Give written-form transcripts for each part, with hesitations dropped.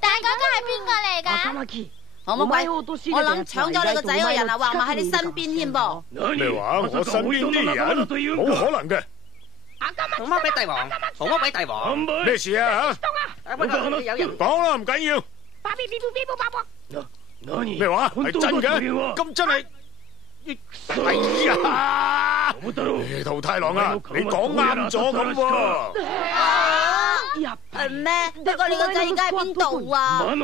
但嗰個係邊個嚟㗎？好乜鬼？我諗搶咗你個仔嘅人啊，話唔係喺你身邊添噃。咩話？我身邊啲人冇可能嘅。紅魔鬼大王，紅魔鬼大王，咩事啊？吓，講啦，唔緊要。咩話？係真嘅？咁真係？哎呀！桃太郎啊，你講啱咗咁喎。係咩？不過你個仔而家喺邊度啊？喺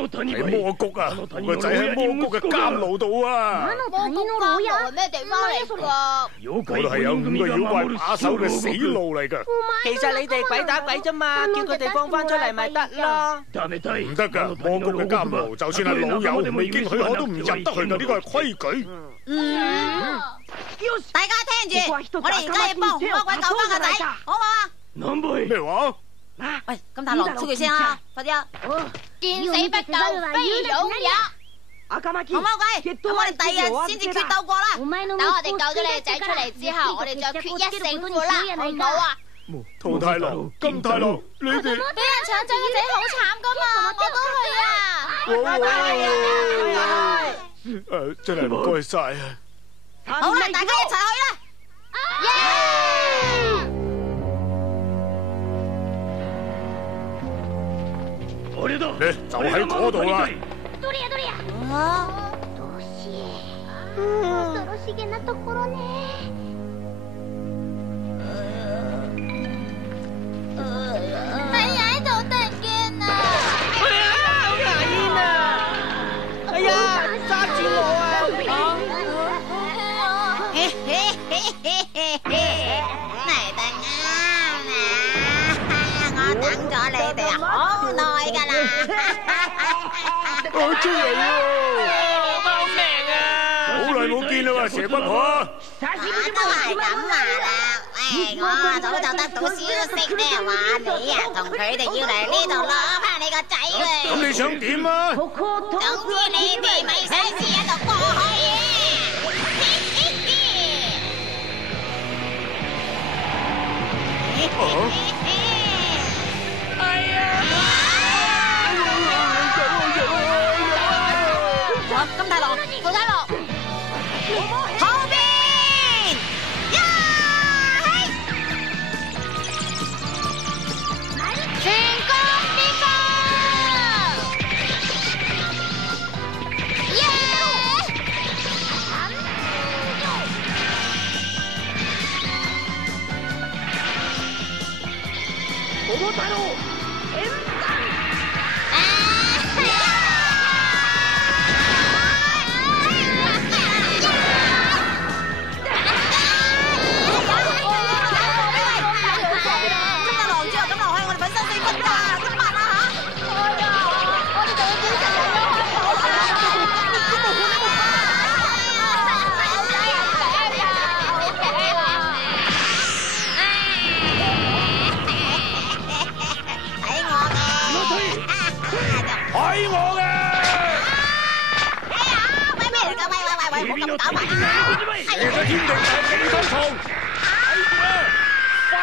魔谷啊！我個仔喺魔谷嘅監牢度啊！魔谷監牢係咩地方嚟㗎？嗰度係有5個妖怪把守嘅死路嚟㗎。其實你哋鬼打鬼啫嘛，叫佢哋放翻出嚟咪得咯。唔得㗎，魔谷嘅監牢就算係老友未經許可都唔入得去㗎，呢個係規矩。大家聽住，我哋而家要幫紅魔鬼救翻個仔，好唔好啊？咩話？喂，金太郎出句聲啊，快啲啊！見死不救，非勇也。紅魔鬼，咁我哋第日先至決鬥過啦。等我哋救咗你仔出嚟之後，我哋再決一勝負啦，好唔好啊？桃太郎、金太郎，你哋俾人搶走個仔好慘噶嘛，我都去啊！真係唔該晒啊！好啦，大家一齊去啦！你就喺嗰度啦。恐ろしげなところね。哎呀，喺度得人驚啊！好牙煙啊！哎呀，揸住我啊！嚟得啱啊！我等咗你哋好耐㗎啦！我出嚟喎！救命啊！好耐冇見啦喎，蛇骨婆。我都係咁話啦。喂，我早就得到消息咧，話你啊同佢哋要嚟呢度攞翻你個仔嘅。咁你想點啊？總之你哋咪使先喺度過去啊！金太郎，桃太郎，後邊，呀，嘿，全攻必報，耶！桃太郎，打埋蛇嘅天敵係寄生蟲，睇住啦！死啦！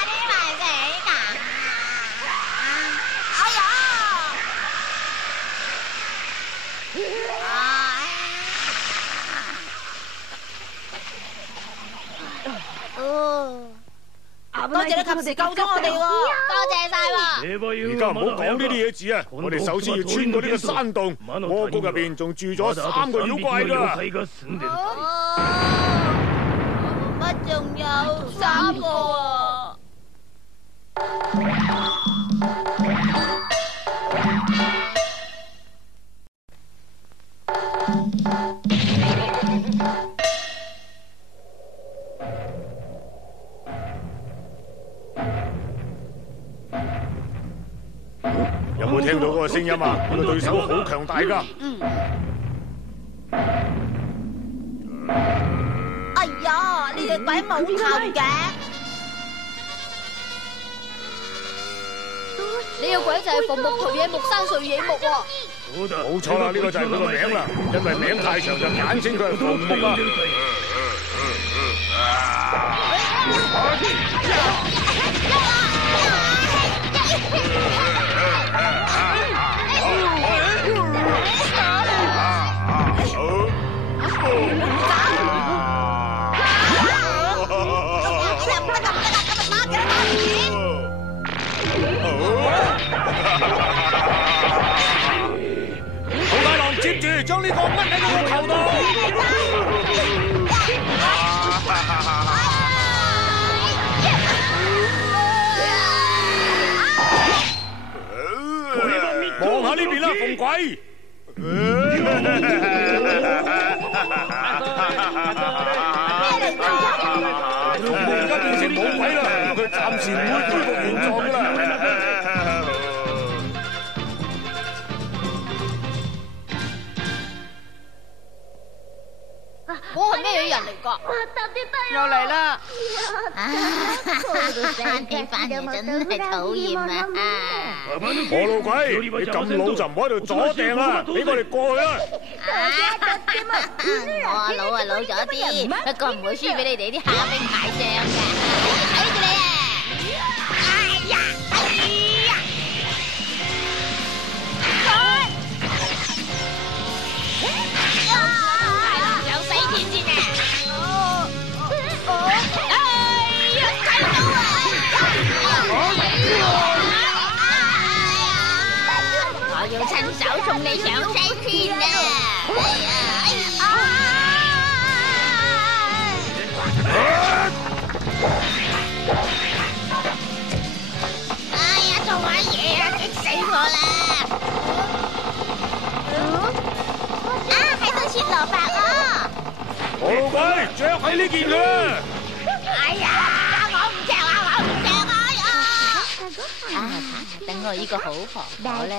呢排死㗎！哎呀！多謝你及時救咗我哋喎，多謝晒喎！而家唔好講呢啲嘢字啊！我哋首先要穿過呢個山洞，魔谷入邊仲住咗3個妖怪㗎。乜仲有3個啊？有冇聽到嗰個聲音啊？我嘅對手好強大㗎。哎呀，呢隻鬼冇頭嘅！呢個鬼就係伏木頭野木山瑞野木喎。冇錯啦，呢個就係佢個名啦，因為名太長就簡稱佢係伏木啊。呢邊啦，鳳鬼。咩嚟㗎？而家變成冇鬼啦，佢暫時唔會恢復原狀㗎啦。我係咩人嚟㗎？又嚟啦！你翻嚟真係討厭啊！何老鬼，你咁老就唔好喺度阻掟啦，俾我哋過去啦。我老啊老咗啲，不過唔會輸俾你哋啲下兵蟹將嘅。睇住你啊！哎呀！哎呀！有西天先啊！我要親手送你上西天啊！哎呀，做乜嘢啊？激死我啦！係到切蘿蔔啊！何老鬼，着喺呢件啦。哎呀，我唔着啊！我唔着啊！等我呢個好婆婆咧。